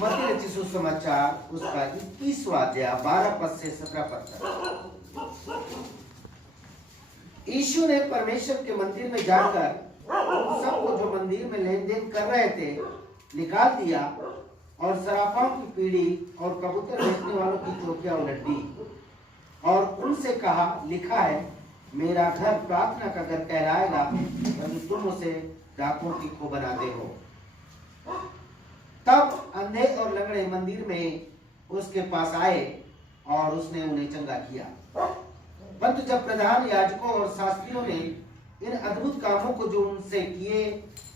मत्ती रचित सुसमाचार उसका 21वां अध्याय 12 पद से 17 पद तक। यीशु ने परमेश्वर के मंदिर में जाकर सबको जो मंदिर में लेन देन कर रहे थे निकाल दिया और सराफों की पीढ़ी और कबूतर बेचने वालों की चौकियां उलट दी और उनसे कहा, लिखा है, मेरा घर प्रार्थना का घर कहलाएगा, परंतु तुम उसे डाकुओं की खो बनाते हो। तब अंधे और लंगड़े मंदिर में उसके पास आए और उसने उन्हें चंगा किया। परंतु जब प्रधान याजकों और शास्त्रियों ने इन अद्भुत कामों को जो उनसे किए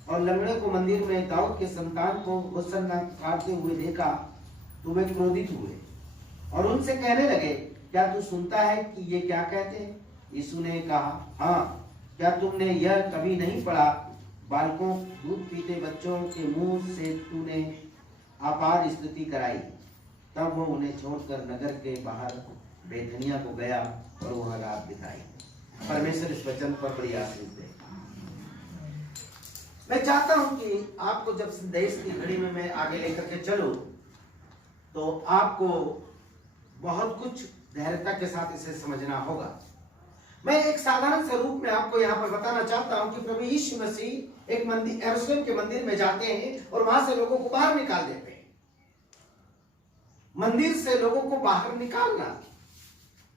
और लंगड़े को मंदिर में दाऊद के संतान को होसन्ना काटते हुए देखा तो वे क्रोधित हुए और उनसे कहने लगे, क्या तू सुनता है कि ये क्या कहते हैं? यीशु ने कहा, हाँ, क्या तुमने यह कभी नहीं पढ़ा, बालकों दूध पीते बच्चों के मुंह से तूने अपार स्तुति कराई। तब वो उन्हें छोड़कर नगर के बाहर बेथनिया को गया और वहां रात बिताई। परमेश्वर इस वचन पर बड़ी आशीष दे। मैं चाहता हूं कि आपको जब संदेश की घड़ी में मैं आगे लेकर के चलूं तो आपको बहुत कुछ धैर्यता के साथ इसे समझना होगा। मैं एक साधारण से रूप में आपको यहाँ पर बताना चाहता हूं कि प्रभु यीशु मसीह एक मंदिर यरूशलेम के मंदिर में जाते हैं और वहां से लोगों को बाहर निकाल देते हैं। मंदिर से लोगों को बाहर निकालना,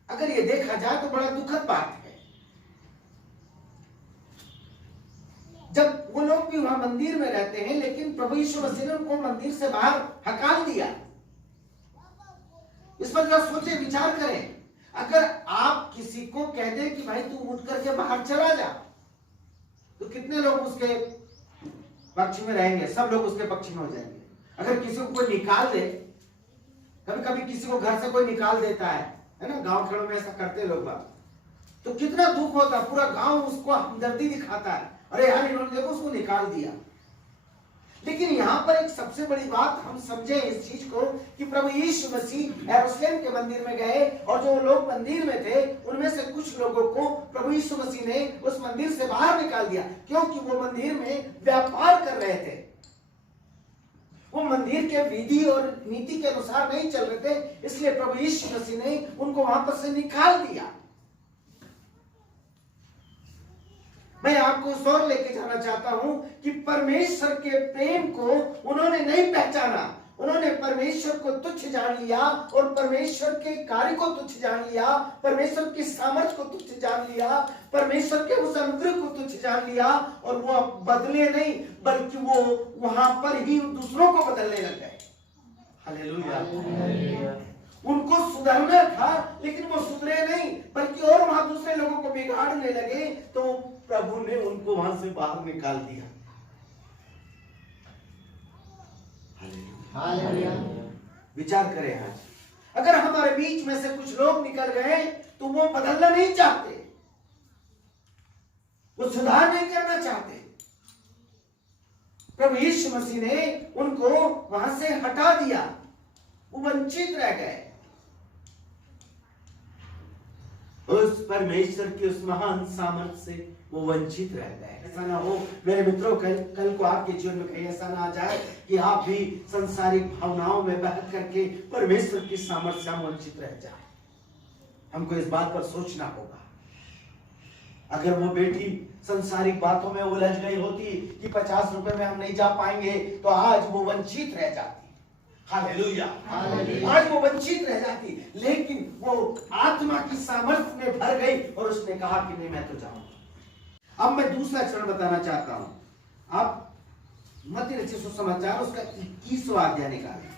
अगर ये देखा जाए तो बड़ा दुखद बात है। जब वो लोग भी वहां मंदिर में रहते हैं, लेकिन प्रभु यीशु मसीह ने उनको मंदिर से बाहर हकाल दिया। इस पर जरा सोचे, विचार करें। अगर आप किसी को कह दें कि भाई तू उठ करके बाहर चला जा, तो कितने लोग उसके पक्ष में रहेंगे? सब लोग उसके पक्ष में हो जाएंगे। अगर किसी को कोई निकाल दे, कभी कभी किसी को घर से कोई निकाल देता है ना, गांव खेड़ों में ऐसा करते लोग बात, तो कितना दुख होता, पूरा गांव उसको हमदर्दी दिखाता है, अरे यार इन्होंने देखो उसको निकाल दिया। लेकिन यहां पर एक सबसे बड़ी बात हम समझे इस चीज को कि प्रभु यीशु मसीह यरूशलेम के मंदिर में गए और जो लोग मंदिर में थे उनमें से कुछ लोगों को प्रभु यीशु मसीह ने उस मंदिर से बाहर निकाल दिया, क्योंकि वो मंदिर में व्यापार कर रहे थे। वो मंदिर के विधि और नीति के अनुसार नहीं चल रहे थे, इसलिए प्रभु यीशु मसीह ने उनको वहां पर से निकाल दिया। मैं आपको उस ओर लेके जाना चाहता हूं कि परमेश्वर के प्रेम को उन्होंने नहीं पहचाना। उन्होंने परमेश्वर को तुच्छ जान लिया और परमेश्वर के कार्य को तुच्छ जान लिया, परमेश्वर की सामर्थ को तुच्छ जान लिया, परमेश्वर के उस अनुग्रह को तुच्छ जान लिया और वो बदले नहीं, बल्कि वो वहां पर ही दूसरों को बदलने लग गए। हालेलुया। उनको सुधरना था लेकिन वो सुधरे नहीं, बल्कि और वहां दूसरे लोगों को बिगाड़ने लगे, तो प्रभु ने उनको वहां से बाहर निकाल दिया। हालेलुया। विचार करें, आज अगर हमारे बीच में से कुछ लोग निकल गए तो वो बदलना नहीं चाहते, वो सुधार नहीं करना चाहते। प्रभु यीशु मसीह ने उनको वहां से हटा दिया, वो वंचित रह गए। उस परमेश्वर की उस महान सामर्थ्य से वो वंचित रह गए। ऐसा ना हो मेरे मित्रों, कल को आपके जीवन में कहीं ऐसा ना आ जाए कि आप भी संसारिक भावनाओं में बह करके परमेश्वर की सामर्थ्य से हम वंचित रह जाए। हमको इस बात पर सोचना होगा। अगर वो बेटी संसारिक बातों में उलझ गई होती कि 50 रुपए में हम नहीं जा पाएंगे, तो आज वो वंचित रह जाती। हालेलुया। आज वो वंचित रह जाती, लेकिन वो आत्मा की सामर्थ्य में भर गई और उसने कहा कि नहीं, मैं तो जाऊंगा। अब मैं दूसरा चरण बताना चाहता हूं। आप मत्ती रचित सुसमाचार उसका 21वां अध्याय निकालें।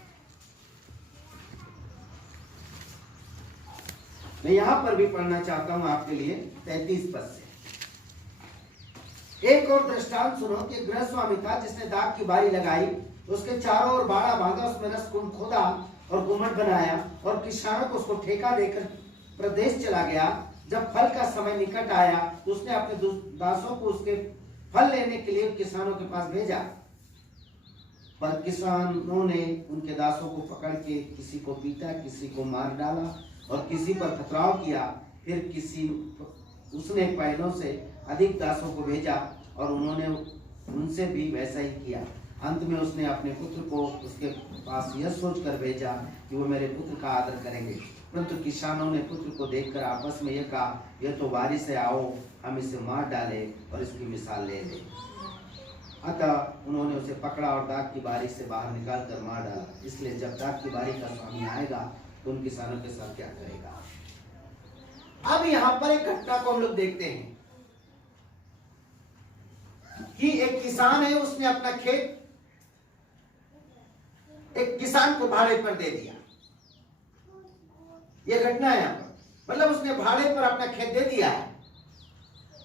मैं यहां पर भी पढ़ना चाहता हूं आपके लिए 33 पद से। एक और दृष्टांत सुनो कि गृहस्वामी था जिसने दाख की बारी लगाई, उसके चारों ओर बाड़ा बांधा, उसमें रसकुंड खोदा और गुम्मट बनाया और किसानों को उसको ठेका देकर प्रदेश चला गया। जब फल का समय निकट आया तो उसने अपने दासों को उसके फल लेने के लिए किसानों के पास भेजा, पर किसानों ने उनके दासों को पकड़ के किसी को पीटा, किसी को मार डाला और किसी पर पथराव किया। फिर उसने पहलों से अधिक दासों को भेजा और उन्होंने उनसे भी वैसा ही किया। अंत में उसने अपने पुत्र को उसके पास यह सोचकर भेजा कि वो मेरे पुत्र का आदर करेंगे। परंतु किसानों ने पुत्र को देखकर आपस में यह कहा, यह तो बारिश से, आओ हम इसे मार डाले और इसकी मिसाल ले लें। अतः उन्होंने उसे पकड़ा और दाख की बारी से बाहर निकाल कर मार डाला। इसलिए जब दाख की बारी का स्वामी आएगा तो उन किसानों के साथ क्या करेगा। अब यहाँ पर एक घटना को हम लोग देखते हैं कि एक किसान है, उसने अपना खेत एक किसान को भाड़े पर दे दिया। यह घटना है यहाँ पर, मतलब उसने भाड़े पर अपना खेत दे दिया है।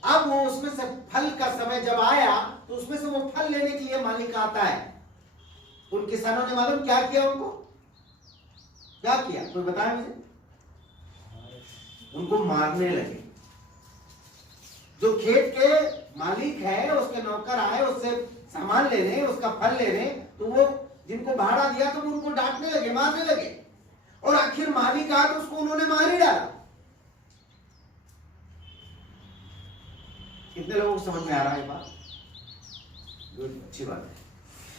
अब वो उसमें से फल का समय जब आया तो उसमें से वो फल लेने के लिए मालिक आता है। उन किसानों ने मालूम क्या किया, उनको क्या किया कोई बताया मुझे? उनको मारने लगे। जो खेत के मालिक है, उसके नौकर आए उससे सामान लेने, उसका फल लेने, तो वो जिनको भाड़ा दिया तो उनको डांटने लगे, मारने लगे। और आखिर मालिक आया तो उसको उन्होंने मार ही डाला। कितने लोगों को समझ में आ रहा है बात? अच्छी बात है।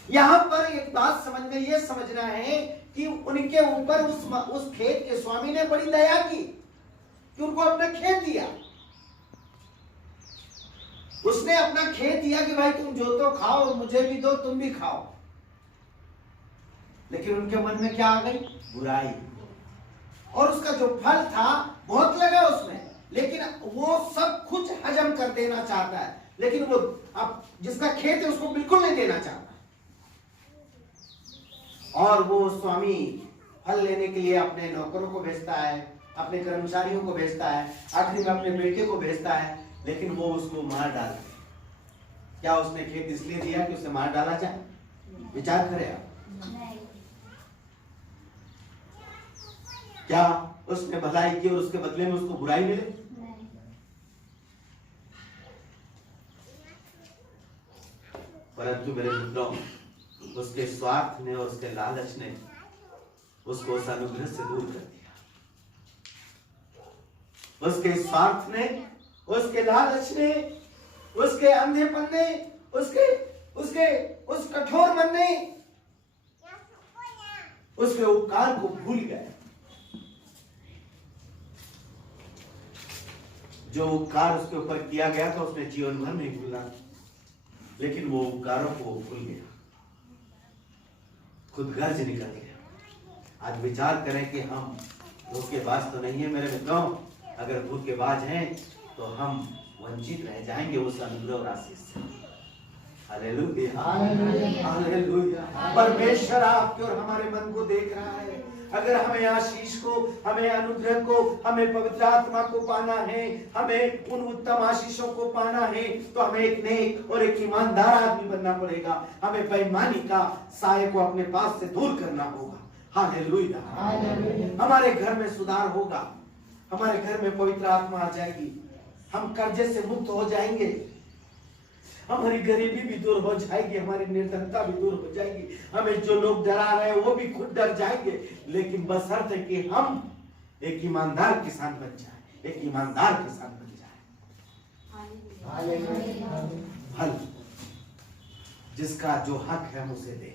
यहां पर एक बात समझ में यह समझना है कि उनके ऊपर उस खेत के स्वामी ने बड़ी दया की कि उनको अपना खेत दिया। उसने अपना खेत दिया कि भाई तुम जो तो खाओ, मुझे भी दो, तुम भी खाओ। लेकिन उनके मन में क्या आ गई? बुराई। और उसका जो फल था बहुत लगा उसमें, लेकिन वो सब कुछ हजम कर देना चाहता है। लेकिन वो अब जिसका खेत है उसको बिल्कुल नहीं देना चाहता। और वो स्वामी फल लेने के लिए अपने नौकरों को भेजता है, अपने कर्मचारियों को भेजता है, आखिरी में अपने बेटे को भेजता है, लेकिन वो उसको मार डालते। क्या उसने खेत इसलिए दिया कि उसे मार डाला जाए? विचार करें आप। क्या उसने भलाई की और उसके बदले में उसको बुराई मिले? परंतु मेरे मित्रों, उसके स्वार्थ ने और उसके लालच ने उसको उस अनुग्रह से दूर कर दिया। उसके स्वार्थ ने, उसके लालच ने, उसके अंधेपन ने, उस कठोर मन ने उसके उपकार को भूल गए। जो उपकार उसके ऊपर किया गया था उसने जीवन भर नहीं भूला, लेकिन वो उपकारों को भूल गया, खुद गर्ज निकल गया। आज विचार करें कि हम धोखेबाज तो नहीं है मेरे मित्रों। अगर धोखेबाज हैं तो हम वंचित रह जाएंगे उस अनुग्रह और आशीष से। Hallelujah, hallelujah. परमेश्वर आपके और हमारे मन को देख रहा है। अगर हमें आशीष को, हमें अनुग्रह को, हमें पवित्र आत्मा को पाना है, हमें उन उत्तम आशीषों को पाना है, तो हमें एक नेक और एक ईमानदार आदमी बनना पड़ेगा। हमें बेईमानी का साये को अपने पास से दूर करना होगा। हालेलुया। हमारे घर में सुधार होगा, हमारे घर में पवित्र आत्मा आ जाएगी, हम कर्जे से मुक्त हो जाएंगे, हमारी गरीबी भी दूर हो जाएगी, हमारी निर्धनता भी दूर हो जाएगी। हमें जो लोग डरा रहे हैं वो भी खुद डर जाएंगे। लेकिन बशर्ते कि हम एक ईमानदार किसान बन जाए, एक ईमानदार किसान बन जाए। फल जिसका जो हक है हम उसे दें।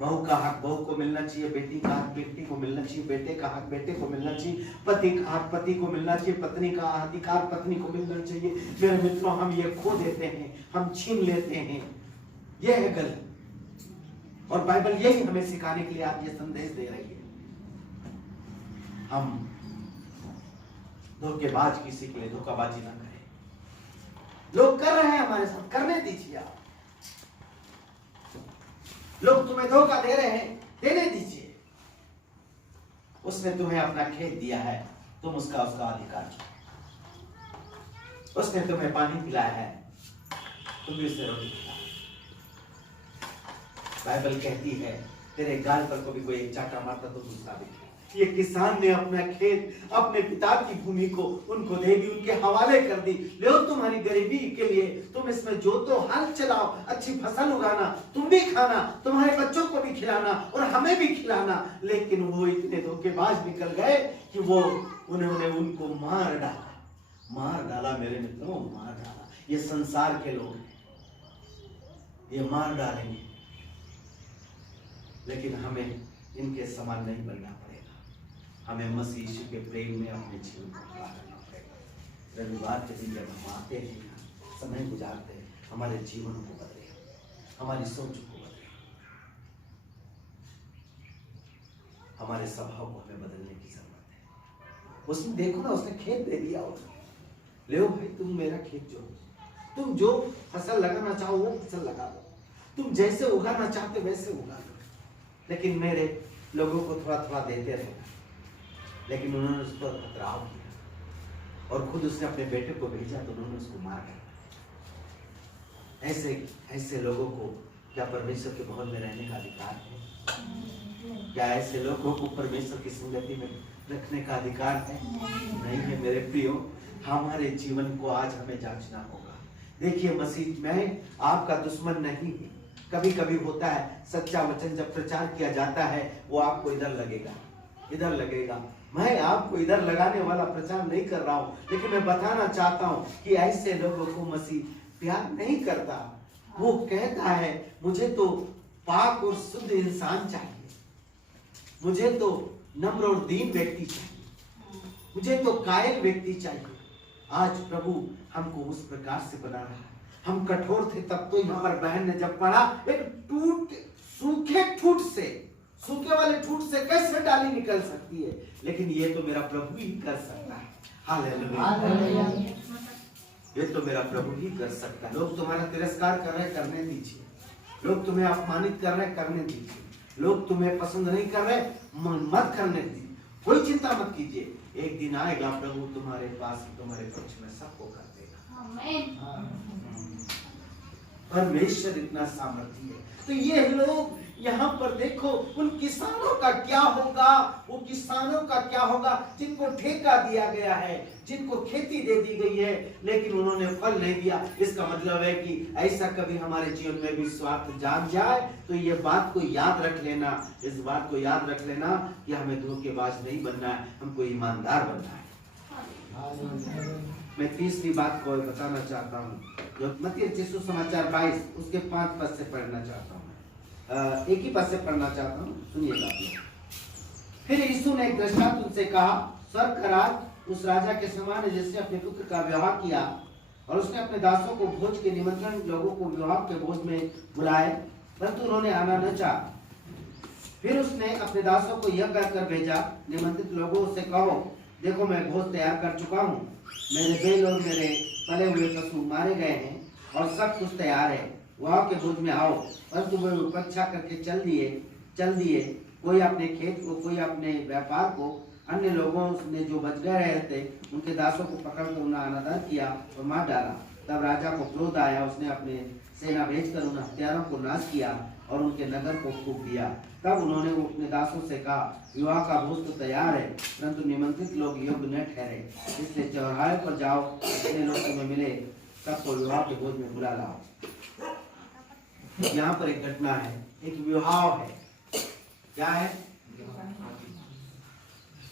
बहू का हक बहू को मिलना चाहिए, बेटी का हक बेटी को मिलना चाहिए, बेटे का हक बेटे को मिलना चाहिए, पति का हक पति को मिलना चाहिए, पत्नी का अधिकार पत्नी को मिलना चाहिए। मेरे मित्रों, हम ये खो देते हैं, हम छीन लेते हैं, यह है गलत। और बाइबल यही हमें सिखाने के लिए आज ये संदेश दे रही है। हम धोखेबाज किसी के लिए धोखाबाजी ना करें। लोग कर रहे हैं हमारे साथ, करने दीजिए आप। लोग तुम्हें धोखा दे रहे हैं, देने दीजिए। उसने तुम्हें अपना खेत दिया है, तुम उसका अधिकार छीनो। उसने तुम्हें पानी पिलाया है, तुम भी उसे रोटी खिलाओ। बाइबल कहती है तेरे गाल पर कभी कोई एक चाटा मारता तो दूसरा भी। ये किसान ने अपना खेत अपने पिता की भूमि को उनको दे दी, उनके हवाले कर दी। लो तुम्हारी गरीबी के लिए तुम इसमें जोतो, हल चलाओ, अच्छी फसल उगाना, तुम भी खाना, तुम्हारे बच्चों को भी खिलाना और हमें भी खिलाना। लेकिन वो इतने धोखेबाज निकल गए कि वो उन्होंने उनको मार डाला। मार डाला मेरे मित्रों, मार डाला। ये संसार के लोग हैं, ये मार डालेंगे, लेकिन हमें इनके समान नहीं बनना पड़ेगा। हमें मसीह यीशु के प्रेम में अपने जीवन को खड़ा करना पड़ेगा। रविवार के दिन जब हम आते हैं, समय गुजारते हैं, हमारे जीवन को बदले, हमारी सोच को बदले, हमारे स्वभाव को हमें बदलने की जरूरत है। उसने देखो ना, उसने खेत दे दिया, ले भाई तुम मेरा खेत जो, तुम जो फसल लगाना चाहो वो फसल लगा दो, तुम जैसे उगाना चाहते वैसे उगा दो, लेकिन मेरे लोगों को थोड़ा थोड़ा देते रहना। लेकिन उन्होंने उस पर पथराव किया और खुद उसने अपने बेटे को भेजा तो उन्होंने उसको मार दिया। ऐसे लोगों को क्या परमेश्वर के भवन में रहने का अधिकार है? क्या ऐसे लोगों को परमेश्वर की संगति में रखने का अधिकार है? नहीं है मेरे प्रियो। हमारे जीवन को आज हमें जांचना होगा। देखिए, मसीह में आपका दुश्मन नहीं है। कभी कभी होता है, सच्चा वचन जब प्रचार किया जाता है वो आपको इधर लगेगा, इधर लगेगा। मैं आपको इधर लगाने वाला प्रचार नहीं कर रहा हूँ, लेकिन मैं बताना चाहता हूँ कि ऐसे लोगों को मसीह प्यार नहीं करता। वो कहता है मुझे तो पाक और शुद्ध इंसान चाहिए, मुझे तो नम्र और दीन व्यक्ति चाहिए, मुझे तो कायल व्यक्ति चाहिए। आज प्रभु हमको उस प्रकार से बना रहा है। हम कठोर थे तब तो यहाँ पर बहन ने जब पढ़ा, एक सूखे वाले ठूठ से कैसे डाली निकल सकती है, लेकिन ये तो मेरा प्रभु ही कर सकता है। हालेलुया, ये तो मेरा प्रभु ही कर सकता है। लोग तुम्हारा तिरस्कार कर रहे, करने दीजिए। लोग तुम्हें अपमानित कर रहे, करने दीजिए। लोग तुम्हें पसंद नहीं कर रहे, मत करने दीजिए। कोई चिंता मत कीजिए, एक दिन आएगा प्रभु तुम्हारे पास, तुम्हारे पक्ष में सबको कर देगा। परमेश्वर इतना सामर्थी है। तो ये लोग यहाँ पर देखो, उन किसानों का क्या होगा, वो किसानों का क्या होगा जिनको ठेका दिया गया है, जिनको खेती दे दी गई है, लेकिन उन्होंने फल नहीं दिया। इसका मतलब है कि ऐसा कभी हमारे जीवन में भी स्वार्थ जाग जाए तो ये बात को याद रख लेना, इस बात को याद रख लेना कि हमें धोखेबाज नहीं बनना है, हमको ईमानदार बनना है। मैं तीसरी बात को बताना चाहता हूँ, जो मत्ती सुसमाचार 22 उसके 5 पद से पढ़ना चाहता हूँ। एक ही पद से पढ़ना चाहता हूँ, सुनिएगा। फिर यीशु ने एक दृष्टांत उनसे कहा, स्वर्ग का राज उस राजा के समान है जिसने अपने पुत्र का विवाह किया, और उसने अपने दासों को भोज के निमंत्रण, लोगों को विवाह के भोज में बुलाए, परंतु उन्होंने आना न चाहा। फिर उसने अपने दासों को यह कहकर भेजा, निमंत्रित लोगों से कहो, देखो मैं भोज तैयार कर चुका हूँ, मेरे बैल और मेरे पले हुए पशु मारे गए हैं और सब कुछ तैयार है, वहाँ के भोज में आओ। परंतु वे उपेक्षा करके चल दिए, कोई अपने खेत को, कोई अपने व्यापार को। अन्य लोगों ने जो बच गए रहे थे उनके दासों को पकड़कर उन्हें अनादर किया और मार डाला। तब राजा को क्रोध आया, उसने अपने सेना भेजकर उन हत्यारों को नाश किया और उनके नगर को फूंक दिया। तब उन्होंने अपने दासों से कहा, विवाह का भोज तो तैयार है, परंतु निमंत्रित लोग योग्य न ठहरे, इसलिए चौराहे पर जाओ, जितने लोग तुम्हें मिले सबको विवाह के भोज में बुला लाओ। यहाँ पर एक घटना है, एक विवाह है। क्या है?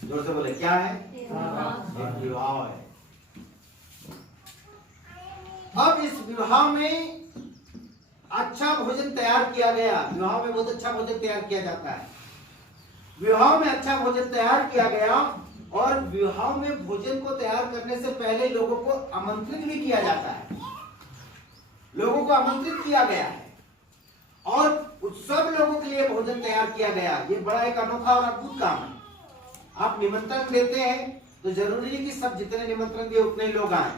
जोर से बोले, क्या है? एक विवाह है। अब इस विवाह में अच्छा भोजन तैयार किया गया। विवाह में बहुत अच्छा भोजन तैयार किया जाता है। विवाह में अच्छा भोजन तैयार किया गया, और विवाह में भोजन को तैयार करने से पहले लोगों को आमंत्रित भी किया जाता है। लोगों को आमंत्रित किया गया है और सब लोगों के लिए भोजन तैयार किया गया। ये बड़ा एक अनोखा और अद्भुत काम है। आप निमंत्रण देते हैं तो जरूरी है कि सब जितने निमंत्रण दिए उतने लोग आए।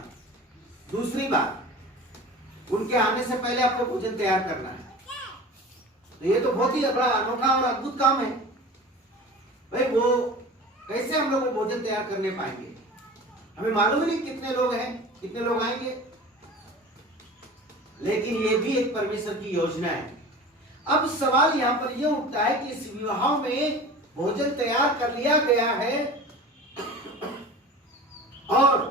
दूसरी बात, उनके आने से पहले आपको भोजन तैयार करना है। तो ये तो बहुत ही बड़ा अनोखा और अद्भुत काम है। भाई वो कैसे हम लोग भोजन तैयार करने पाएंगे? हमें मालूम ही नहीं कितने लोग हैं, कितने लोग आएंगे, लेकिन ये भी एक परमेश्वर की योजना है। अब सवाल यहाँ पर यह उठता है कि इस विवाह में भोजन तैयार कर लिया गया है और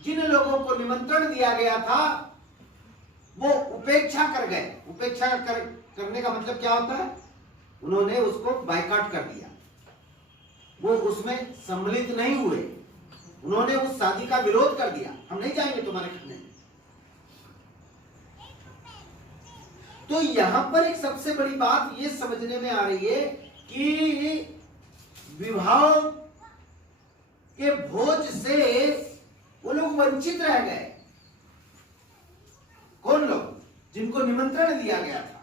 जिन लोगों को निमंत्रण दिया गया था वो उपेक्षा कर गए। उपेक्षा करने का मतलब क्या होता है? उन्होंने उसको बायकॉट कर दिया, वो उसमें सम्मिलित नहीं हुए, उन्होंने उस शादी का विरोध कर दिया। हम नहीं जाएंगे तुम्हारे खाने में। तो यहां पर एक सबसे बड़ी बात ये समझने में आ रही है कि विवाह के भोज से वो लोग वंचित रह गए। कौन लोग? जिनको निमंत्रण दिया गया था।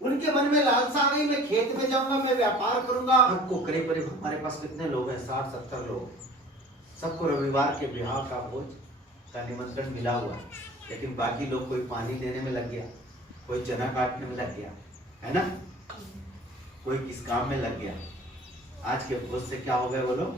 उनके मन में लालसा आ गई, मैं खेत में जाऊंगा, मैं व्यापार करूंगा। सबको करीब करीब हमारे पास कितने लोग हैं, 60-70 लोग, सबको रविवार के विवाह का भोज का निमंत्रण मिला हुआ है। लेकिन बाकी लोग, कोई पानी देने में लग गया, कोई चना काटने में लग गया, है ना, कोई किस काम में लग गया। आज के भोज से क्या हो गए वो लोग?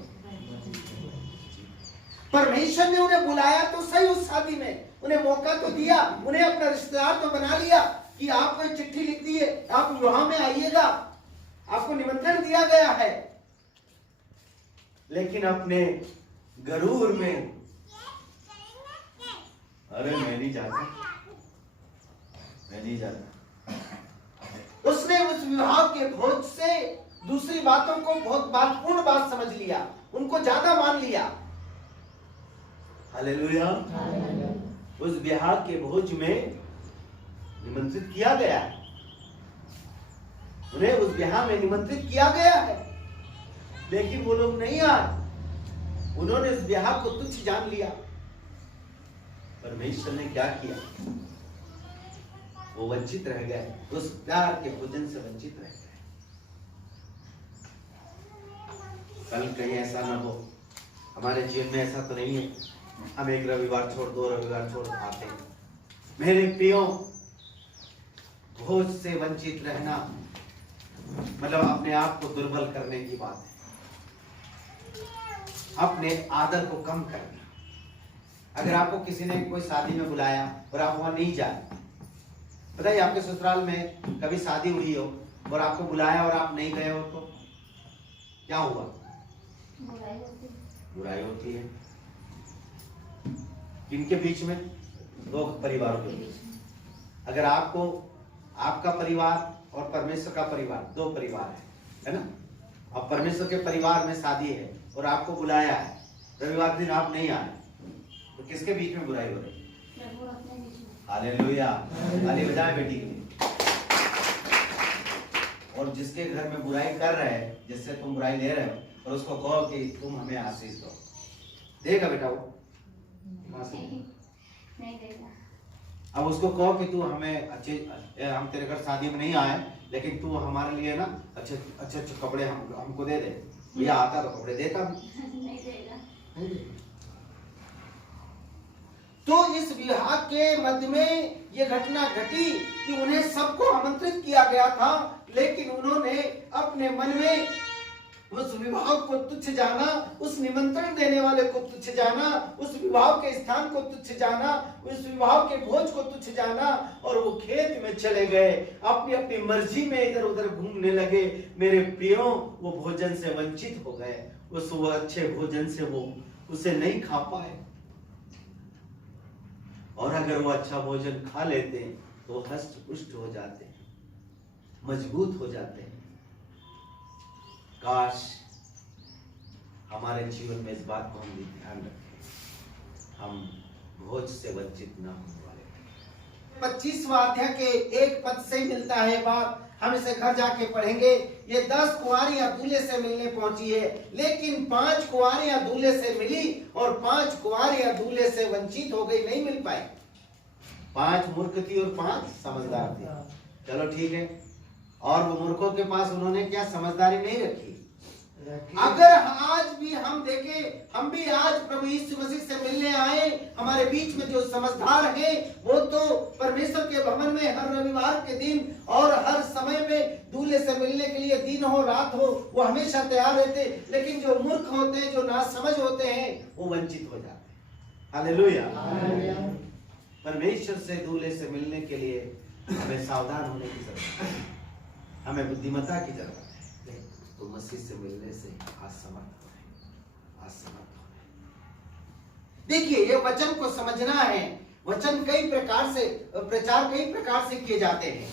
परमेश्वर ने उन्हें बुलाया तो सही, उस शादी में उन्हें मौका तो दिया, उन्हें अपना रिश्तेदार तो बना लिया कि आपको एक चिट्ठी लिख दी है, आप विवाह में आइएगा, आपको निमंत्रण दिया गया है। लेकिन अपने गरूर में, अरे मैं नहीं जाता, मैं नहीं जाता, उसने उस विवाह के भोज से दूसरी बातों को बहुत महत्वपूर्ण बात समझ लिया, उनको ज्यादा मान लिया। हालेलुया। उस विवाह के भोज में निमंत्रित किया गया है, उन्हें उस विवाह में निमंत्रित किया गया है, लेकिन वो लोग नहीं आए। उन्होंने उस विवाह को तुच्छ जान लिया। परमेश्वर ने क्या किया? वो वंचित रह गए, उस प्यार के भोजन से वंचित रह गए। कल कहीं ऐसा ना हो, हमारे जीवन में ऐसा तो नहीं है हम एक रविवार छोड़, 2 रविवार छोड़ आते हैं। मेरे प्रियो, भोज से वंचित रहना मतलब अपने आप को दुर्बल करने की बात है, अपने आदर को कम करना। अगर आपको किसी ने कोई शादी में बुलाया और आप वहां नहीं जाए, बताइए आपके ससुराल में कभी शादी हुई हो और आपको बुलाया और आप नहीं गए हो तो क्या हुआ? बुराई होती है। किनके बीच में? 2 परिवारों के बीच। अगर आपको, आपका परिवार और परमेश्वर का परिवार, 2 परिवार है ना, अब परमेश्वर के परिवार में शादी है और आपको बुलाया है, रविवार दिन आप नहीं आए, तो किसके बीच में बुराई हो रही? हालेलुया, ताली बजाएं बेटी के लिए। और जिसके घर में बुराई कर रहे हैं, जिससे तुम बुराई ले रहे हो, और उसको कहो कि तुम हमें आशीष दो, देगा बेटा वो? नहीं देगा। अब उसको कहो कि तू हमें अच्छे, हम तेरे घर शादी में नहीं आए, लेकिन तू हमारे लिए ना अच्छे अच्छे कपड़े हमको दे दे। भैया आता तो कपड़े देता नहीं देगा। तो इस विवाह के मध्य में ये घटना घटी कि उन्हें सबको आमंत्रित किया गया था, लेकिन उन्होंने अपने मन में उस विवाह को तुच्छ जाना, उस निमंत्रण देने वाले को तुच्छ जाना, उस विवाह के स्थान को तुच्छ जाना, उस विवाह के भोज को तुच्छ जाना, और वो खेत में चले गए, अपनी अपनी मर्जी में इधर उधर घूमने लगे। मेरे प्रियो, वो भोजन से वंचित हो गए, उस वो अच्छे भोजन से वो उसे नहीं खा पाए। और अगर वो अच्छा भोजन खा लेते तो हष्ट पुष्ट हो जाते, मजबूत हो जाते। काश हमारे जीवन में इस बात को हम भी ध्यान रखें, हम भोज से वंचित ना होने वाले। 25वां अध्याय के 1 पद से मिलता है बात, हम इसे घर जाके पढ़ेंगे। ये 10 कुंवारियां दूल्हे से मिलने पहुंची है, लेकिन 5 कुंवारियां दूल्हे से मिली और 5 कुंवारियां दूल्हे से वंचित हो गई, नहीं मिल पाई। 5 मूर्ख थी और 5 समझदार थी। चलो ठीक है। और वो मूर्खों के पास उन्होंने क्या समझदारी नहीं रखी। अगर आज भी हम देखें, हम भी आज प्रभु यीशु मसीह से मिलने आए, हमारे बीच में जो समझदार हैं वो तो परमेश्वर के भवन में हर रविवार के दिन और हर समय में दूल्हे से मिलने के लिए, दिन हो रात हो, वो हमेशा तैयार रहते। लेकिन जो मूर्ख होते हैं, जो नासमझ होते हैं, वो वंचित हो जाते हैं। हालेलुया। परमेश्वर से दूल्हे से मिलने के लिए हमें सावधान होने की जरूरत है, हमें बुद्धिमत्ता की जरूरत है। तो मसीह से मिलने से असमर्थ हो रहे, असमर्थ हो रहे। देखिए, ये वचन को समझना है। वचन कई प्रकार से, प्रचार कई प्रकार से किए जाते हैं।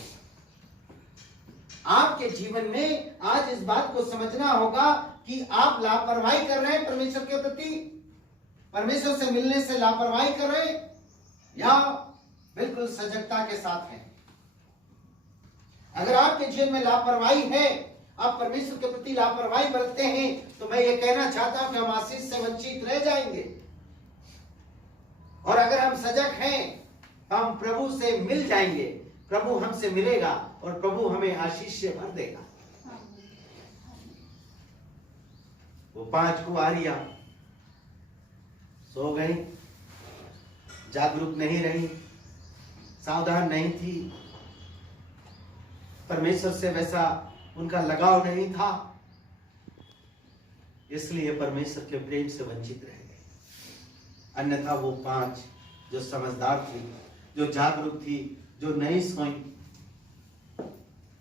आपके जीवन में आज इस बात को समझना होगा कि आप लापरवाही कर रहे हैं परमेश्वर के प्रति, परमेश्वर से मिलने से लापरवाही कर रहे हैं, या बिल्कुल सजगता के साथ हैं। अगर आपके जीवन में लापरवाही है, आप परमेश्वर के प्रति लापरवाही बरतते हैं, तो मैं ये कहना चाहता हूं कि हम आशीष से वंचित रह जाएंगे। और अगर हम सजग हैं, हम प्रभु से मिल जाएंगे, प्रभु हमसे मिलेगा और प्रभु हमें आशीष से भर देगा। वो 5 कुंवारियां सो गई, जागरूक नहीं रही, सावधान नहीं थी, परमेश्वर से वैसा उनका लगाव नहीं था, इसलिए परमेश्वर के प्रेम से वंचित रह गए। अन्यथा वो 5 जो समझदार थी, जो जागरूक थी, जो नहीं सोई,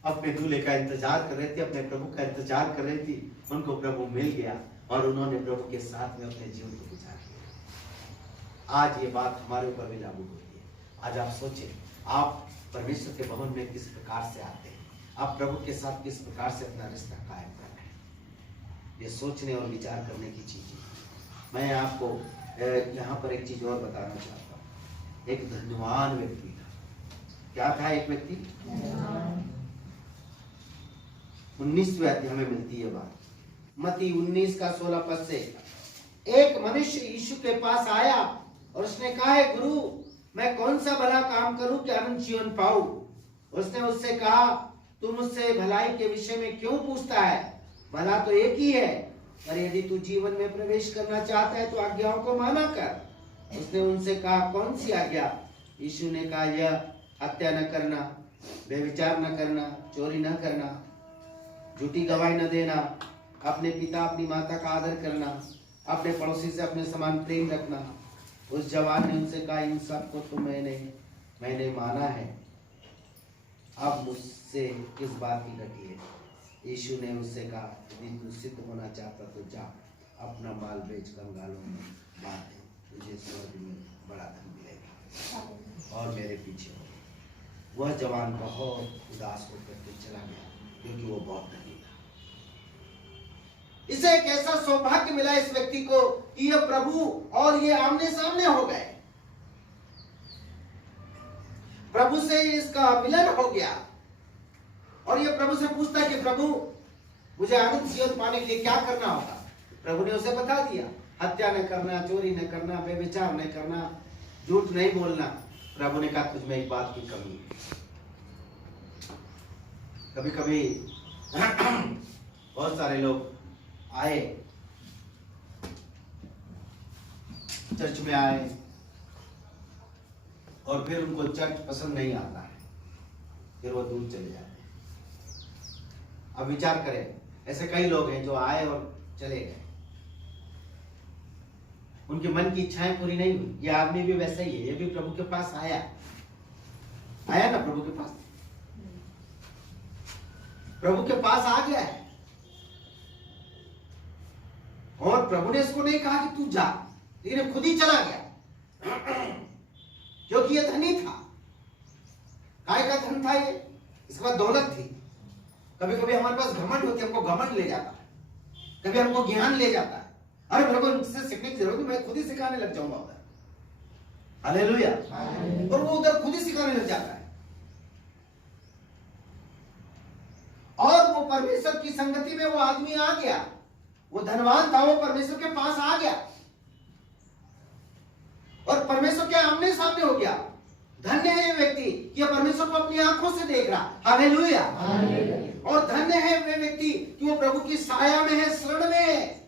अपने दूल्हे का इंतजार कर रहे थे, अपने प्रभु का इंतजार कर रही थी, उनको प्रभु मिल गया और उन्होंने प्रभु के साथ में अपने जीवन को गुजार किया। आज ये बात हमारे ऊपर भी लागू होती है। आज आप सोचें, आप परमेश्वर के भवन में किस प्रकार से आते हैं, आप प्रभु के साथ किस प्रकार से अपना रिश्ता कायम कर रहे हैं। ये सोचने और विचार करने की चीज है। मैं आपको यहाँ पर एक चीज और बताना चाहता हूँ। एक धनवान व्यक्ति था। क्या था एक व्यक्ति? 19वें अध्याय में मिलती है बात, मत्ती 19 का 16 पद से। एक मनुष्य यीशु के पास आया और उसने कहा, है गुरु, मैं कौन सा भला काम करूं कि अनंत जीवन पाऊं? उसने उससे कहा, तू मुझसे भलाई के विषय में क्यों पूछता है? भला तो एक ही है, पर यदि तू जीवन में प्रवेश करना चाहता है तो आज्ञाओं को माना कर। उसने उनसे कहा, कौन सी आज्ञा? यीशु ने कहा, यह हत्या न करना, व्यभिचार न करना, चोरी न करना, झूठी गवाही न देना, अपने पिता अपनी माता का आदर करना, अपने पड़ोसी से अपने समान प्रेम रखना। उस जवान ने उनसे कहा, इन सब को तो मैंने माना है, अब मुझसे किस बात की घटी है? यीशु ने उससे कहा, यदि तू सिद्ध होना चाहता तो जा, अपना माल बेच कंगालों में बांट दे, तुझे स्वर्ग में बड़ा धन मिलेगा और मेरे पीछे हो। वह जवान बहुत उदास होकर के चला गया, क्योंकि वो बहुत धनी था। इसे एक ऐसा सौभाग्य मिला इस व्यक्ति को कि यह प्रभु और ये आमने सामने हो गए, प्रभु से इसका मिलन हो गया। और ये प्रभु से पूछता है कि प्रभु, मुझे अनंत जीवन पाने के लिए क्या करना होगा? प्रभु ने उसे बता दिया, हत्या न करना, चोरी न करना, व्यभिचार न करना, झूठ नहीं बोलना। प्रभु ने कहा, तुझ में एक बात की कमी है। कभी कभी बहुत सारे लोग आए, चर्च में आए और फिर उनको चर्च पसंद नहीं आता है, फिर वो दूर चले जाते हैं। अब विचार करें, ऐसे कई लोग हैं जो आए और चले गए, उनके मन की इच्छाएं पूरी नहीं हुई। ये आदमी भी वैसा ही है, ये भी प्रभु के पास आया ना, प्रभु के पास, प्रभु के पास आ गया है और प्रभु ने इसको नहीं कहा कि तू जा, लेकिन खुद ही चला गया, क्योंकि ये धनी था। काय का धन था ये? इसके बाद दौलत थी। कभी कभी हमारे पास घमंड होती है, हमको घमंड ले जाता है, कभी हमको ज्ञान ले जाता है। अरे मेरे को इनसे सीखने की जरूरत नहीं, मैं खुद ही सिखाने लग जाऊंगा उधर। हालेलुया। और वो उधर खुद ही सिखाने लग जाता है। और वो परमेश्वर की संगति में वो आदमी आ गया, वो धनवान था, वो परमेश्वर के पास आ गया और परमेश्वर के आमने सामने हो गया। धन्य है ये व्यक्ति कि परमेश्वर को अपनी आंखों से देख रहा। हालेलुया। और धन्य है वे व्यक्ति कि वो प्रभु की साया में है, शरण में है।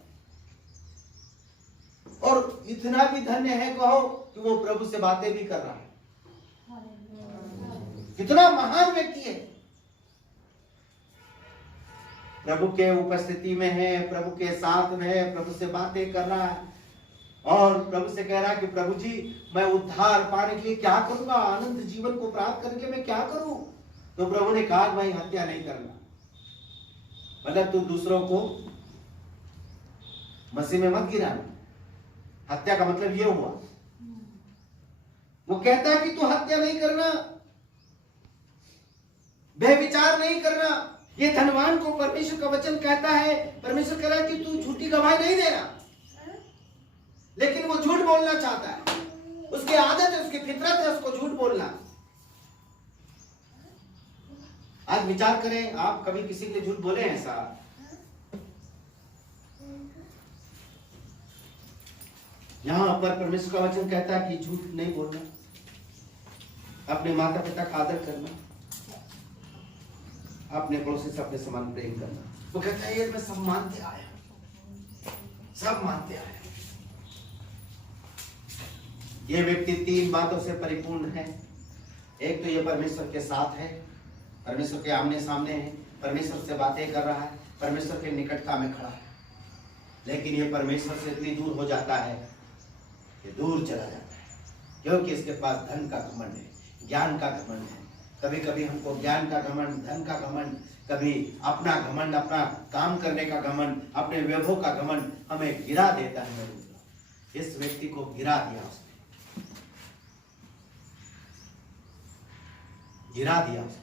और इतना भी धन्य है कहो कि वो प्रभु से बातें भी कर रहा है। कितना महान व्यक्ति है, प्रभु के उपस्थिति में है, प्रभु के साथ में है, प्रभु से बातें कर रहा है और प्रभु से कह रहा है कि प्रभु जी, मैं उद्धार पाने के लिए क्या करूंगा, अनंत जीवन को प्राप्त करने के लिए मैं क्या करूं? तो प्रभु ने कहा, भाई हत्या नहीं करना, मतलब तू दूसरों को मसीह में मत गिराना। हत्या का मतलब ये हुआ, वो कहता है कि तू हत्या नहीं करना, व्यभिचार नहीं करना। ये धनवान को परमेश्वर का वचन कहता है, परमेश्वर कह रहा है कि तू झूठी गवाही नहीं देना, लेकिन वो झूठ बोलना चाहता है। उसकी आदत है, उसकी फितरत है उसको झूठ बोलना। आज विचार करें, आप कभी किसी के लिए झूठ बोले हैं साहब? यहां पर परमेश्वर का वचन कहता है कि झूठ नहीं बोलना, अपने माता पिता का आदर करना, अपने पड़ोसी से अपने समान प्रेम करना। वो कहता है ये मैं सब मानते आया, सब मानते आया। ये व्यक्ति 3 बातों से परिपूर्ण है। एक तो ये परमेश्वर के साथ है, परमेश्वर के आमने सामने है, परमेश्वर से बातें कर रहा है, परमेश्वर के निकटता में खड़ा है। लेकिन ये परमेश्वर से इतनी दूर हो जाता है कि दूर चला जाता है, क्योंकि इसके पास धन का घमंड है, ज्ञान का घमंड है। कभी कभी हमको ज्ञान का घमंड, धन का घमंड, कभी अपना घमंड, अपना काम करने का घमंड, अपने वैभव का घमंड हमें गिरा देता है। इस व्यक्ति को गिरा दिया उसने, गिरा दिया उसने।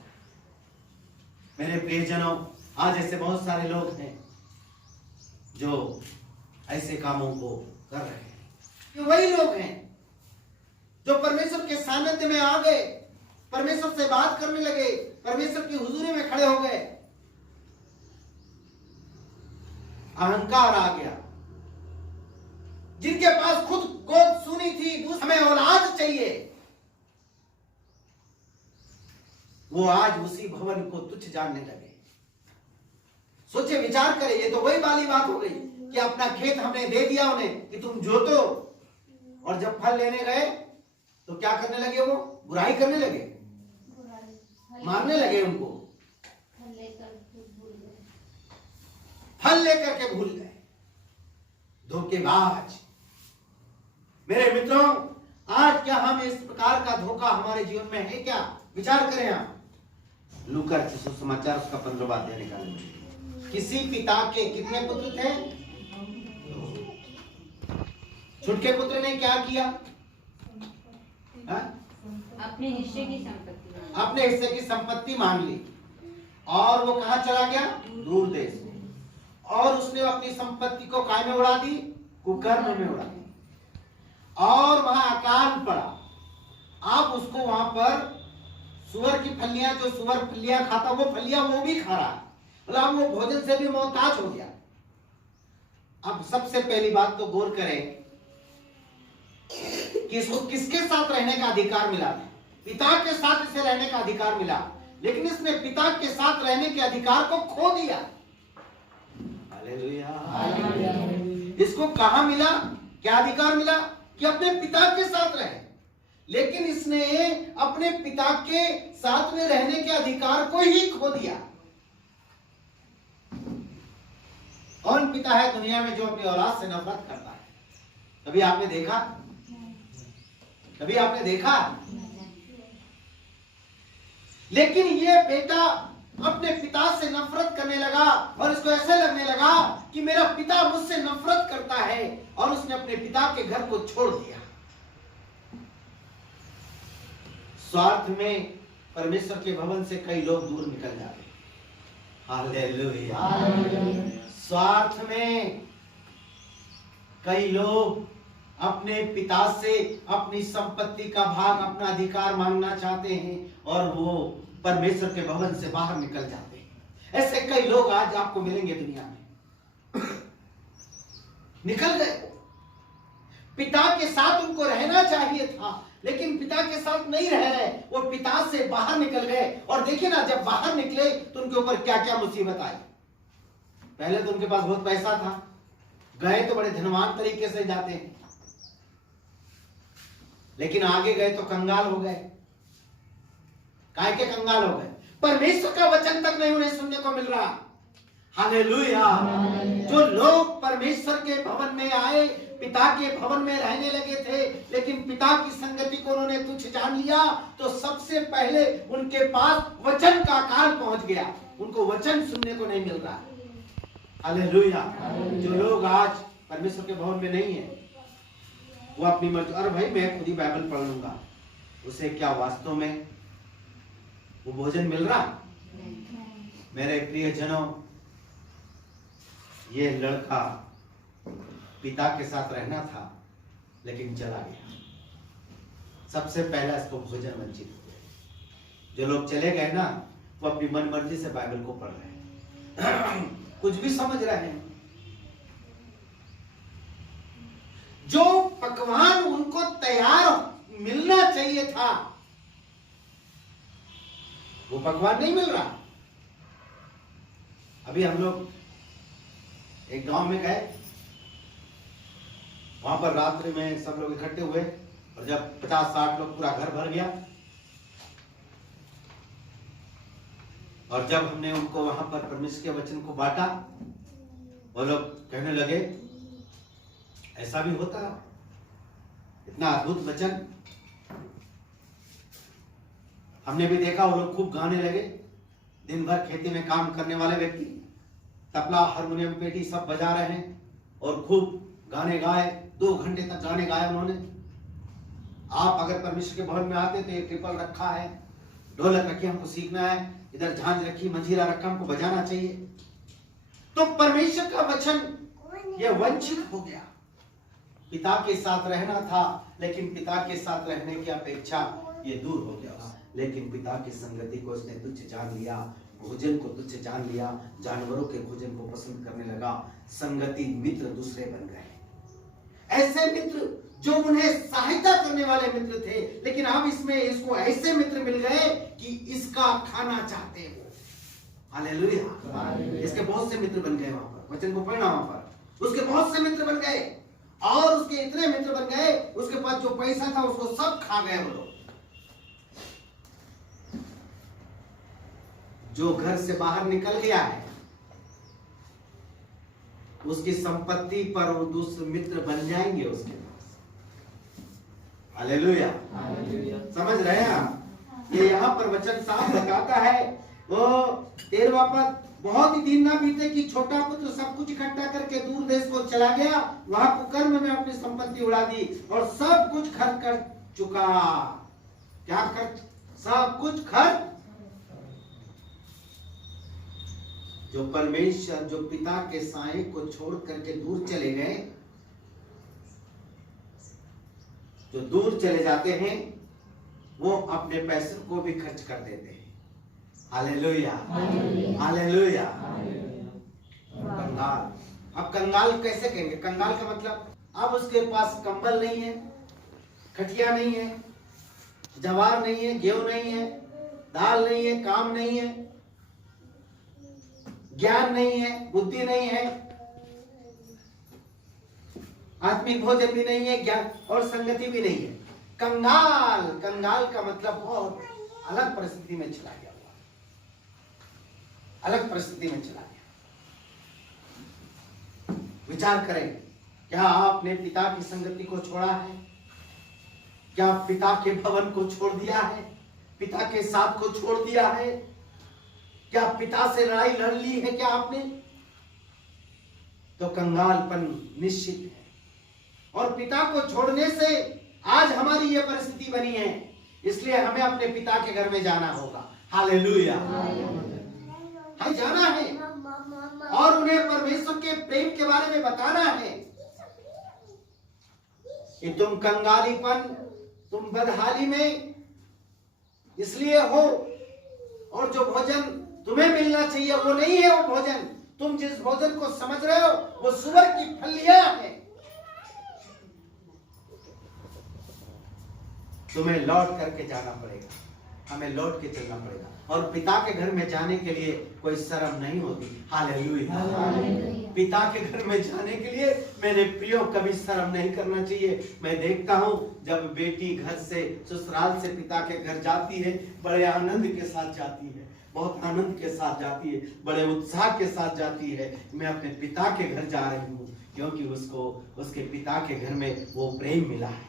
मेरे प्रियजनों, आज ऐसे बहुत सारे लोग हैं जो ऐसे कामों को कर रहे हैं। ये वही लोग हैं जो परमेश्वर के सानिध्य में आ गए, परमेश्वर से बात करने लगे, परमेश्वर की हुजूरी में खड़े हो गए, अहंकार आ गया। जिनके पास खुद गोद सुनी थी, हमें औलाद चाहिए, वो आज उसी भवन को तुच्छ जानने लगे। सोचे, विचार करें, ये तो वही वाली बात हो गई कि अपना खेत हमने दे दिया उन्हें कि तुम जोतो, और जब फल लेने गए तो क्या करने लगे? वो बुराई करने लगे, मारने लगे उनको, फल लेकर के भूल गए। धोखेबाज। मेरे मित्रों, आज क्या हम इस प्रकार का धोखा हमारे जीवन में है क्या? विचार करें आप। लूका सुसमाचार उसका 15वां अध्याय निकालें। किसी पिता के कितने पुत्र थे? छुटके पुत्र ने क्या किया? अपने हिस्से की संपत्ति, अपने हिस्से की संपत्ति मांग ली, और वो कहां चला गया? दूर देश में। और उसने अपनी संपत्ति को काय में उड़ा दी? कुकर्म में उड़ा दी, और वहां अकाल पड़ा। आप उसको वहां पर सुअर की फलियां, जो सुअर फलियां खाता, वो फलियां वो भी खा रहा, मतलब वो भोजन से भी मोहताज हो गया। अब सबसे पहली बात तो गौर करें कि इसको किसके साथ रहने का अधिकार मिला? पिता के साथ इसे रहने का अधिकार मिला, लेकिन इसने पिता के साथ रहने के अधिकार को खो दिया। हालेलुया। इसको कहां मिला? क्या अधिकार मिला? कि अपने पिता के साथ रहे, लेकिन इसने अपने पिता के साथ में रहने के अधिकार को ही खो दिया। कौन पिता है दुनिया में जो अपनी औलाद से नफरत करता है? कभी आपने देखा? कभी आपने देखा? लेकिन ये बेटा अपने पिता से नफरत करने लगा, और इसको ऐसे लगने लगा कि मेरा पिता मुझसे नफरत करता है, और उसने अपने पिता के घर को छोड़ दिया। स्वार्थ में परमेश्वर के भवन से कई लोग दूर निकल जाते हैं। हालेलुया। स्वार्थ में कई लोग अपने पिता से अपनी संपत्ति का भाग, अपना अधिकार मांगना चाहते हैं, और वो परमेश्वर के भवन से बाहर निकल जाते हैं। ऐसे कई लोग आज आपको मिलेंगे दुनिया में। निकल गए, पिता के साथ उनको रहना चाहिए था, लेकिन पिता के साथ नहीं रह रहे, वो पिता से बाहर निकल गए। और देखिए ना, जब बाहर निकले तो उनके ऊपर क्या क्या मुसीबत आई। पहले तो उनके पास बहुत पैसा था, गए तो बड़े धनवान तरीके से जाते हैं, लेकिन आगे गए तो कंगाल हो गए। काहे के कंगाल हो गए? परमेश्वर का वचन तक नहीं उन्हें सुनने को मिल रहा। हालेलुया। जो लोग परमेश्वर के भवन में आए, पिता के भवन में रहने लगे थे, लेकिन पिता की संगति को उन्होंने तुच्छ जान लिया, तो सबसे पहले उनके पास वचन का काल पहुंच गया, उनको वचन सुनने को नहीं मिल रहा। हालेलुया। जो लोग आज परमेश्वर के भवन में नहीं है, वो अपनी मर्जी, अरे भाई मैं खुद ही बाइबल पढ़ लूंगा, उसे क्या वास्तव में वो भोजन मिल रहा? मेरे प्रिय जनों, ये लड़का पिता के साथ रहना था, लेकिन चला गया। सबसे पहला इसको भोजन वंचित हो गया। जो लोग चले गए ना, वो अपनी मनमर्जी से बाइबल को पढ़ रहे हैं, कुछ भी समझ रहे हैं। जो पकवान उनको तैयार मिलना चाहिए था वो पकवान नहीं मिल रहा। अभी हम लोग एक गांव में गए, वहां पर रात्रि में सब लोग इकट्ठे हुए और जब 50-60 लोग, पूरा घर भर गया और जब हमने उनको वहां पर परमेश्वर के वचन को बांटा, वो लोग कहने लगे ऐसा भी होता है, इतना अद्भुत वचन। हमने भी देखा वो लोग खूब गाने लगे। दिन भर खेती में काम करने वाले व्यक्ति तबला, हारमोनियम, पेटी सब बजा रहे हैं और खूब गाने गाए। 2 घंटे तक गाने गाए उन्होंने। आप अगर परमेश्वर के भवन में आते तो ये ट्रिपल रखा है, ढोलक रखी, हमको सीखना है, इधर झांझ रखी, मंजीरा रखा, हमको बजाना चाहिए। तो परमेश्वर का वचन ये वंचित हो गया। पिता के साथ रहना था, लेकिन पिता के साथ रहने की अपेक्षा ये दूर हो गया। लेकिन पिता की संगति को उसने तुच्छ जान लिया, भोजन को तुच्छ जान लिया, जानवरों के भोजन को पसंद करने लगा। संगति मित्र दूसरे बन गए, ऐसे मित्र जो उन्हें सहायता करने वाले मित्र थे, लेकिन अब इसमें इसको ऐसे मित्र मिल गए कि इसका खाना चाहते हो। हालेलुया। इसके बहुत से मित्र बन गए। वहां पर वचन को पढ़ना, वहां पर उसके बहुत से मित्र बन गए और उसके इतने मित्र बन गए, उसके पास जो पैसा था उसको सब खा गए वो लोग। जो घर से बाहर निकल गया है उसकी संपत्ति पर वो दूसरे मित्र बन जाएंगे उसके पास। हालेलुया। समझ रहे हैं आप? ये यहाँ पर वचन साफ बताता है। वो 13वां पद, बहुत ही दिन ना बीते कि छोटा पुत्र सब कुछ इकट्ठा करके दूर देश को चला गया, वहां कुकर्म में अपनी संपत्ति उड़ा दी और सब कुछ खर्च कर चुका। क्या खर्च? सब कुछ खर्च। जो परमेश्वर, जो पिता के साए को छोड़ करके दूर चले गए, जो दूर चले जाते हैं वो अपने पैसों को भी खर्च कर देते हैं। Hallelujah, hallelujah. कंगाल। अब कंगाल कैसे कहेंगे? कंगाल का मतलब अब उसके पास कंबल नहीं है, खटिया नहीं है, जवार नहीं है, गेहूं नहीं है, दाल नहीं है, काम नहीं है, ज्ञान नहीं है, बुद्धि नहीं है, आत्मिक भोजन भी नहीं है, ज्ञान और संगति भी नहीं है। कंगाल। कंगाल का मतलब बहुत अलग परिस्थिति में चला गया, अलग परिस्थिति में चला गया। विचार करें, क्या आपने पिता की संगति को छोड़ा है? क्या पिता के भवन को छोड़ दिया है? पिता के साथ को छोड़ दिया है? क्या पिता से लड़ाई लड़ ली है क्या आपने? तो कंगालपन निश्चित है। और पिता को छोड़ने से आज हमारी यह परिस्थिति बनी है, इसलिए हमें अपने पिता के घर में जाना होगा। हालेलुया। हमें जाना है और उन्हें परमेश्वर के प्रेम के बारे में बताना है कि तुम कंगालीपन, तुम बदहाली में इसलिए हो और जो भोजन तुम्हें मिलना चाहिए वो नहीं है। वो भोजन, तुम जिस भोजन को समझ रहे हो वो सुअर की फलियां हैं। तुम्हें लौट करके जाना पड़ेगा, हमें लौट के चलना पड़ेगा। और पिता के घर में जाने के लिए कोई शर्म नहीं होती। हालेलुया। पिता के घर में जाने के लिए मेरे प्रियो कभी शर्म नहीं करना चाहिए। मैं देखता हूँ जब बेटी घर से, ससुराल से पिता के घर जाती है, बड़े आनंद के साथ जाती है, बहुत आनंद के साथ जाती है, बड़े उत्साह के साथ जाती है। मैं अपने पिता के घर जा रही हूँ क्योंकि उसको उसके पिता के घर में वो प्रेम मिला है।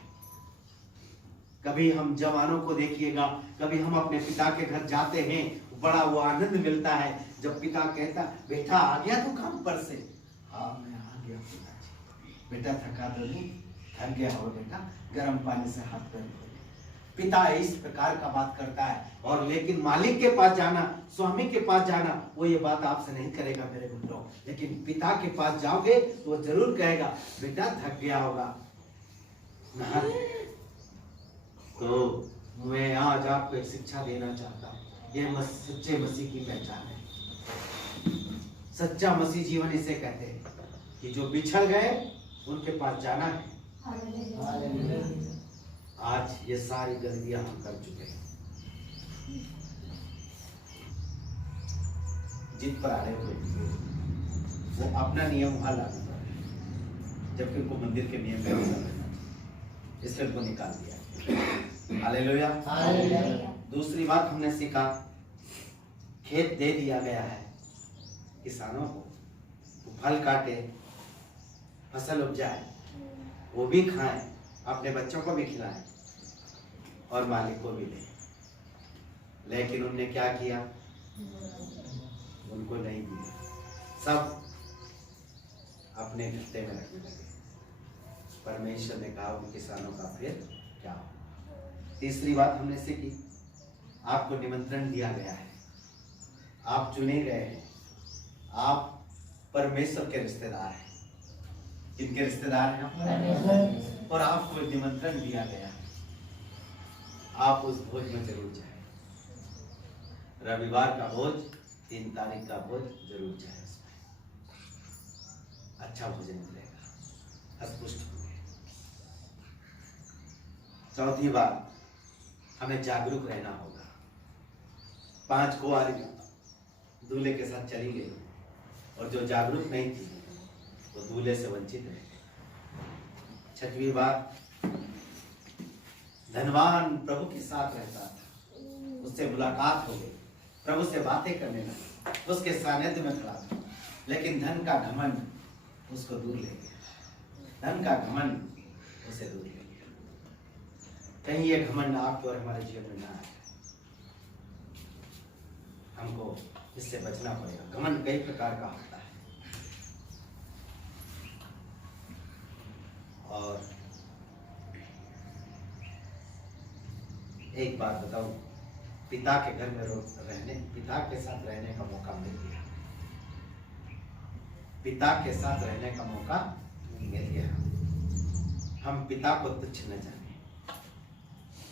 कभी हम जवानों को देखिएगा, कभी हम अपने पिता के घर जाते हैं, बड़ा वो आनंद मिलता है जब पिता कहता, बेटा आ गया तू काम पर से? हाँ मैं आ गया पिताजी। बेटा थका तो नहीं? थक गया हो बेटा, गर्म पानी से हाथ पैर धो ले। पिता इस प्रकार का बात करता है। और लेकिन मालिक के पास जाना, स्वामी के पास जाना, वो ये बात आपसे नहीं करेगा मेरे मित्रों। लेकिन पिता के पास जाओगे तो वो जरूर कहेगा, बेटा थक गया होगा, नहा ले। तो मैं आज आपको एक शिक्षा देना चाहता हूँ। यह सच्चे मसीह की पहचान है। सच्चा मसीह जीवन इसे कहते हैं कि जो बिछड़ गए उनके पास जाना है। आज ये सारी गलतियां हम कर चुके हैं। जिद पर अड़े हुए वो अपना नियम वहां लागू कर रहे हैं, जबकि उनको मंदिर के नियम में रहना चाहिए, इसलिए उनको निकाल दिया। हालेलुया। दूसरी बात हमने सीखा, खेत दे दिया गया है किसानों को, वो फल काटे, फसल उपजाए, वो भी खाएं, अपने बच्चों को भी खिलाएं और मालिक को भी दें। लेकिन उनने क्या किया? उनको नहीं दिया, सब अपने घट्टे में रखने लगे। परमेश्वर ने कहा उन किसानों का फिर क्या हो। तीसरी बात हमने सीखी, आपको निमंत्रण दिया गया है, आप चुने गए हैं, आप परमेश्वर के रिश्तेदार हैं। किनके रिश्तेदार हैं? और आपको निमंत्रण दिया गया है, आप उस भोज में जरूर जाएं। रविवार का भोज, 3 तारीख का भोज जरूर जाए। उसमें अच्छा भोजन मिलेगा, हष्टपुष्ट होंगे। चौथी बात, हमें जागरूक रहना होगा। 5 कुंवारियां दूल्हे के साथ चली गई और जो जागरूक नहीं थी वो दूल्हे से वंचित रह गए। 6वीं बात, धनवान प्रभु के साथ रहता था, उससे मुलाकात हो गई, प्रभु से बातें करने लगा, उसके सानिध्य में खड़ा था, लेकिन धन का घमंड उसको दूर ले गया। धन का घमंड उसे दूर ले गया। कहीं ये घमंड आपको और हमारे जीवन में ना आए, हमको इससे बचना पड़ेगा। घमंड कई प्रकार का होता है और एक बात बताऊं, पिता के घर में रहने, पिता के साथ रहने का मौका मिल गया, पिता के साथ रहने का मौका मिल गया। हम पिता को तुच्छ न जाने,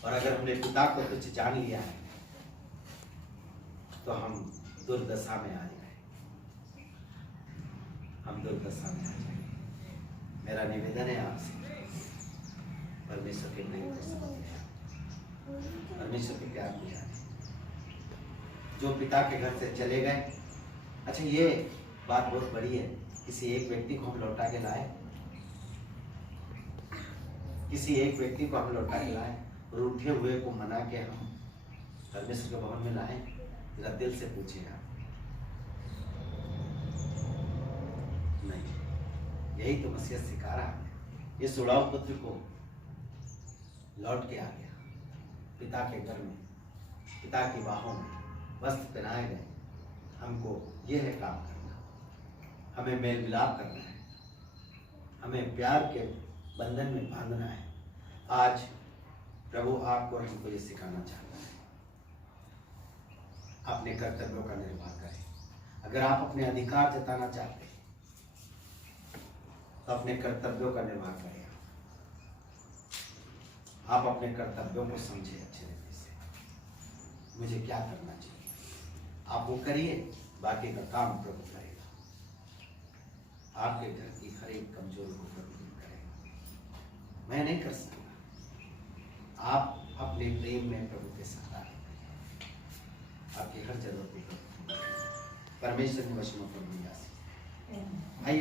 और अगर हमने पिता को तुच्छ जान लिया है तो हम दुर्दशा में आ जाए, हम दुर्दशा में आ जाएंगे। मेरा निवेदन है आपसे, परमेश्वर के प्रेम को समझिए, परमेश्वर के प्यार को जाने। जो पिता के घर से चले गए, अच्छा ये बात बहुत बड़ी है, किसी एक व्यक्ति को हम लौटा के लाए, किसी एक व्यक्ति को हम लौटा के लाए, रूठे हुए को मना के हम परमेश्वर के भवन में लाए। जरा दिल से पूछिए आप, नहीं, यही तो मसीह सिखा रहा है। ये सुड़ाव पुत्र को लौट के आ गया, पिता के घर में, पिता की बाहों में वस्त्र पहनाए गए। हमको यह है काम करना, हमें मेल मिलाप करना है, हमें प्यार के बंधन में बांधना है। आज प्रभु आपको और हमको ये सिखाना चाहता है, अपने कर्तव्यों का निर्वाह करें। अगर आप अपने अधिकार जताना चाहते हैं तो अपने कर्तव्यों का निर्वाह करें। आप अपने कर्तव्यों को समझे अच्छे तरीके से, मुझे क्या करना चाहिए, आप वो करिए, बाकी का काम प्रभु करेगा। आपके घर की हर एक कमजोर को प्रभु दूर करेगा। मैं नहीं कर सकता, आप अपने प्रेम में प्रभु के साथ आए, आपकी हर जरूरत भी परमेश्वर के वचनों पर मिला।